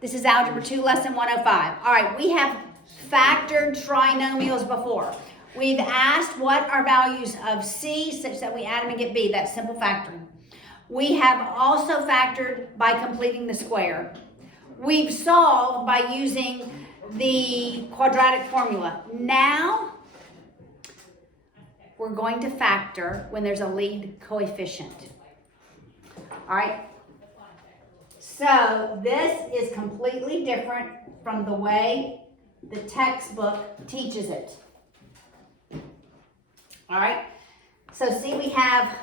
This is Algebra 2, Lesson 105. All right, we have factored trinomials before. We've asked what are values of C such that we add them and get B. That's simple factoring. We have also factored by completing the square. We've solved by using the quadratic formula. Now, we're going to factor when there's a lead coefficient. All right? So this is completely different from the way the textbook teaches it. All right? So see, we have,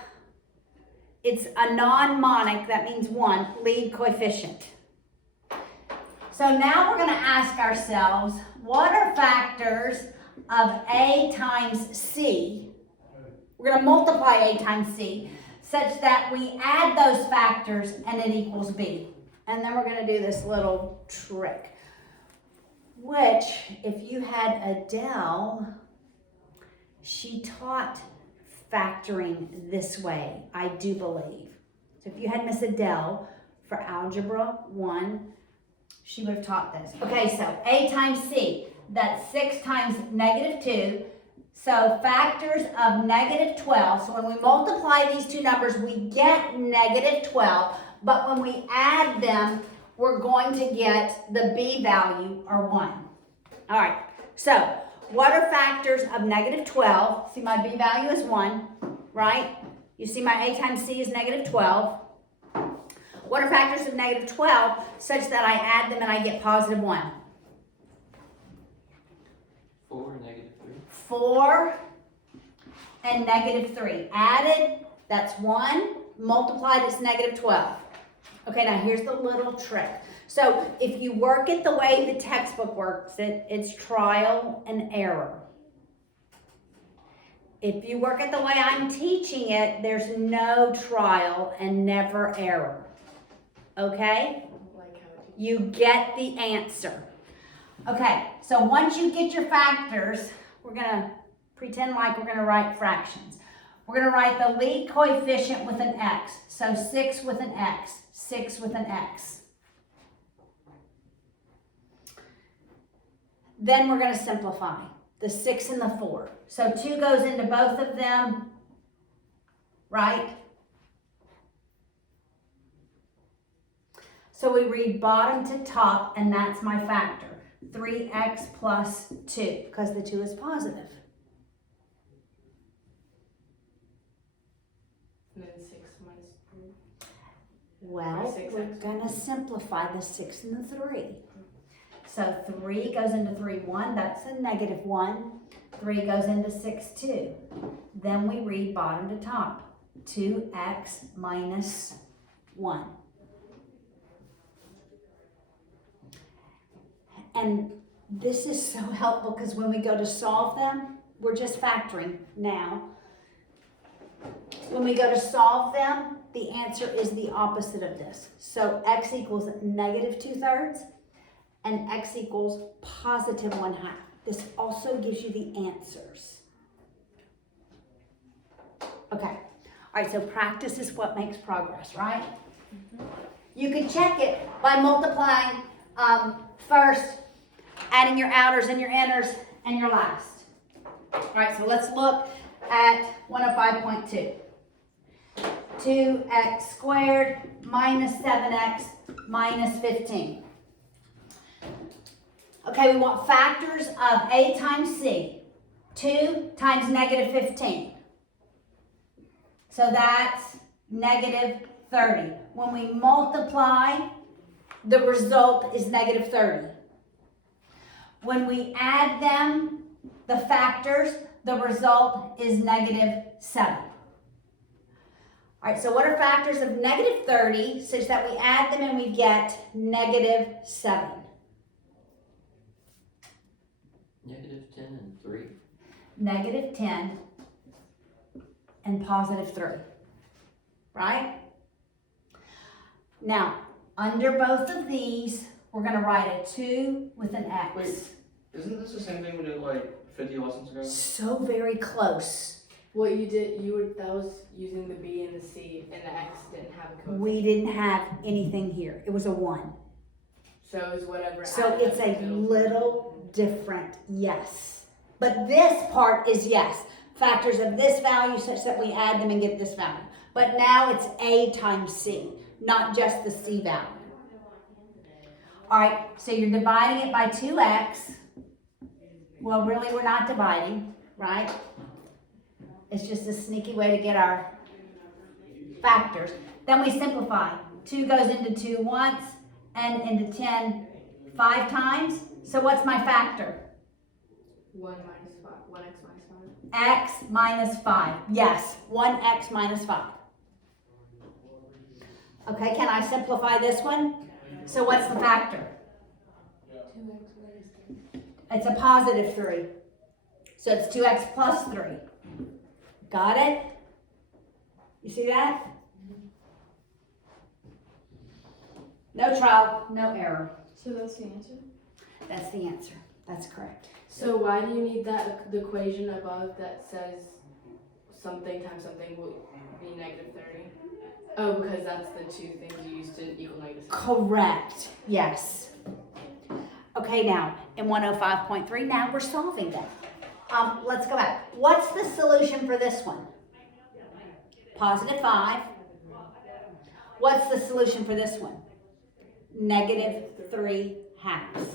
it's a non-monic, that means 1, lead coefficient. So now we're going to ask ourselves, what are factors of A times C? We're going to multiply A times C such that we add those factors and it equals B. And then we're going to do this little trick, which if you had Adele, she taught factoring this way, I do believe. So if you had Miss Adele for Algebra 1, she would have taught this. Okay, so A times C, that's 6 times negative 2. So factors of negative 12. So when we multiply these two numbers, we get negative 12. But when we add them, we're going to get the B value, or 1. All right, so what are factors of negative 12? See, my B value is 1, right? You see my A times C is negative 12. What are factors of negative 12 such that I add them and I get positive 1? 4 and negative 3. 4 and negative 3. Added, that's 1. Multiplied, it's negative 12. Okay, now here's the little trick. So if you work it the way the textbook works, it's trial and error. If you work it the way I'm teaching it, there's no trial and never error. Okay? You get the answer. Okay, so once you get your factors, we're going to pretend like we're going to write fractions. We're going to write the lead coefficient with an X. So 6 with an X, 6 with an X. Then we're going to simplify the 6 and the 4. So 2 goes into both of them, right? So we read bottom to top, and that's my factor. 3x plus 2, because the 2 is positive. And then 6 minus 3. Well, we're going to simplify the 6 and the 3. So 3 goes into 3, 1. That's a negative 1. 3 goes into 6, 2. Then we read bottom to top. 2x minus 1. And this is so helpful because when we go to solve them, we're just factoring now. When we go to solve them, the answer is the opposite of this. So x equals negative 2/3 and x equals positive 1/2. This also gives you the answers. Okay. All right, so practice is what makes progress, right? You can check it by multiplying first, adding your outers and your inners and your last. All right, so let's look at 105.2. 2x squared minus 7x minus 15. Okay, we want factors of A times C. 2 times negative 15. So that's negative 30. When we multiply, the result is negative 30. When we add them, the factors, the result is negative 7. All right, so what are factors of negative 30 such that we add them and we get negative 7? Negative 10 and 3. Negative 10 and positive 3. Right? Now, under both of these, we're going to write a 2 with an X. Wait, isn't this the same thing we did like 50 lessons ago? So very close. What you did, that was using the B and the C, and the X didn't have a coefficient. We didn't have anything here. It was a 1. So is whatever. So added it's up a in the middle. little different, yes. But this part is yes. Factors of this value such that we add them and get this value. But now it's A times C, not just the C value. All right, so you're dividing it by 2x. Well, really, we're not dividing, right? It's just a sneaky way to get our factors. Then we simplify. 2 goes into 2 once and into 10 5 times. So what's my factor? 1 minus 5. 1x minus 5. X minus 5. Yes, 1x minus 5. Okay, can I simplify this one? So what's the factor? 2x minus 3. It's a positive 3. So it's 2x plus 3. Got it? You see that? No trial, no error. So that's the answer? That's the answer. That's correct. So why do you need the equation above that says something times something will be negative 30? Oh, because that's the two things you used to equal negative 30. Correct. Yes. Okay, now in 105.3, now we're solving that. Let's go back. What's the solution for this one? Positive 5. What's the solution for this one? Negative 3 halves.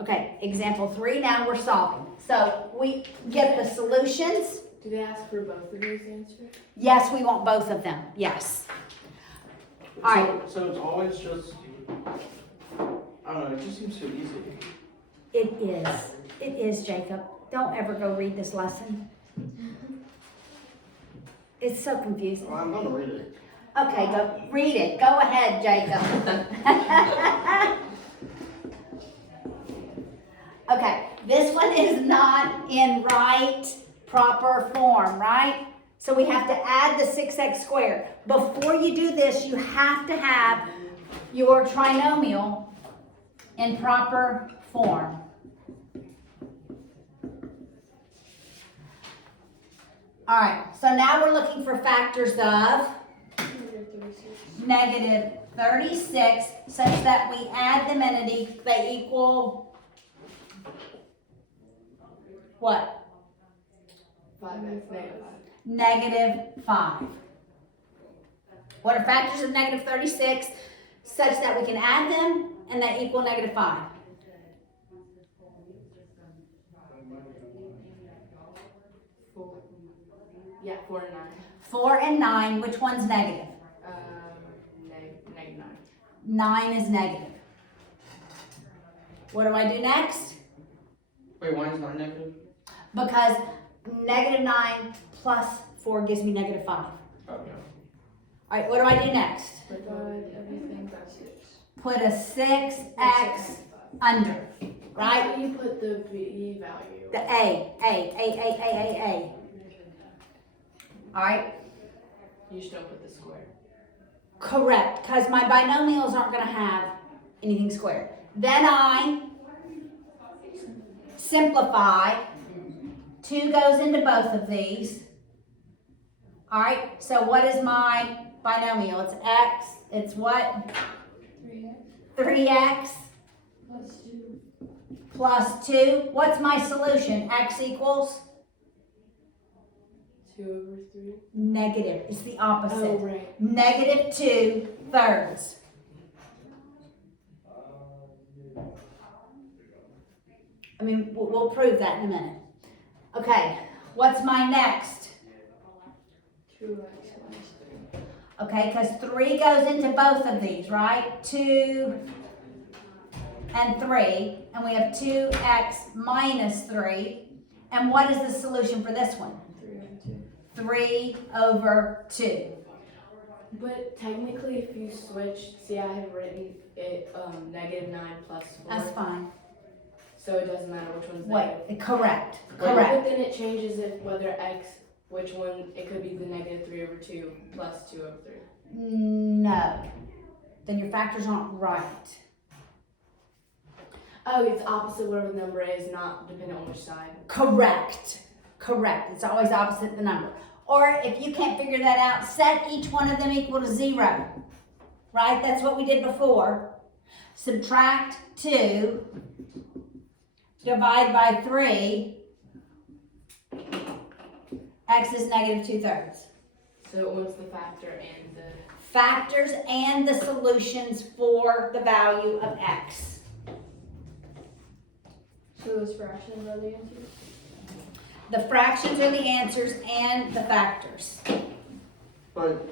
Okay, example 3, now we're solving. So we get the solutions. Do they ask for both of these answers? Yes, we want both of them. Yes. All right. So it's always just, I don't know, it just seems so easy. It is. It is, Jacob. Don't ever go read this lesson. It's so confusing. Well, I'm gonna read it. Okay, go read it. Go ahead, Jacob. Okay, this one is not in right, proper form, right? So we have to add the 6x squared. Before you do this, you have to have your trinomial in proper form. All right, so now we're looking for factors of negative 36 such that we add them and they equal what? 5x negative 5. Negative 5. What are factors of negative 36 such that we can add them and they equal negative 5? 4. Yeah, 4 and 9. 4 and 9, which one's negative? Negative 9. 9 is negative. What do I do next? Wait, why is 9 negative? Because negative 9 plus 4 gives me negative 5. Oh, yeah. All right, what do I do next? Divide everything by 6. Put a 6x under, right? How do you put the b value? The A. All right, You just don't put the square. correct, because my binomials aren't going to have anything squared. Then I simplify. 2 goes into both of these. All right, so what is my binomial? It's x. It's what? 3x 3x plus 2. plus 2. What's my solution? X equals 2 over 3. negative. It's the opposite. Oh, right. Negative 2/3. I mean, we'll prove that in a minute. Okay, what's my next? 2x minus 3. Okay, because 3 goes into both of these, right? 2 and 3, and we have 2x minus 3. And what is the solution for this one? 3 over 2. 3 over 2. But technically, if you switch, see, I have written it negative 9 plus 4. That's fine. So it doesn't matter which one's negative. Wait, correct, But correct. then it changes if whether x, which one, it could be the negative 3 over 2 plus 2 over 3. No, then your factors aren't right. Oh, it's opposite whatever the number is, not dependent on which side. Correct, correct. It's always opposite the number. Or if you can't figure that out, set each one of them equal to 0. Right? That's what we did before. Subtract 2, divide by 3, x is negative 2/3. So what's the factor and the, Factors and the solutions for the value of x. So those fractions are the answers? The fractions are the answers and the factors. But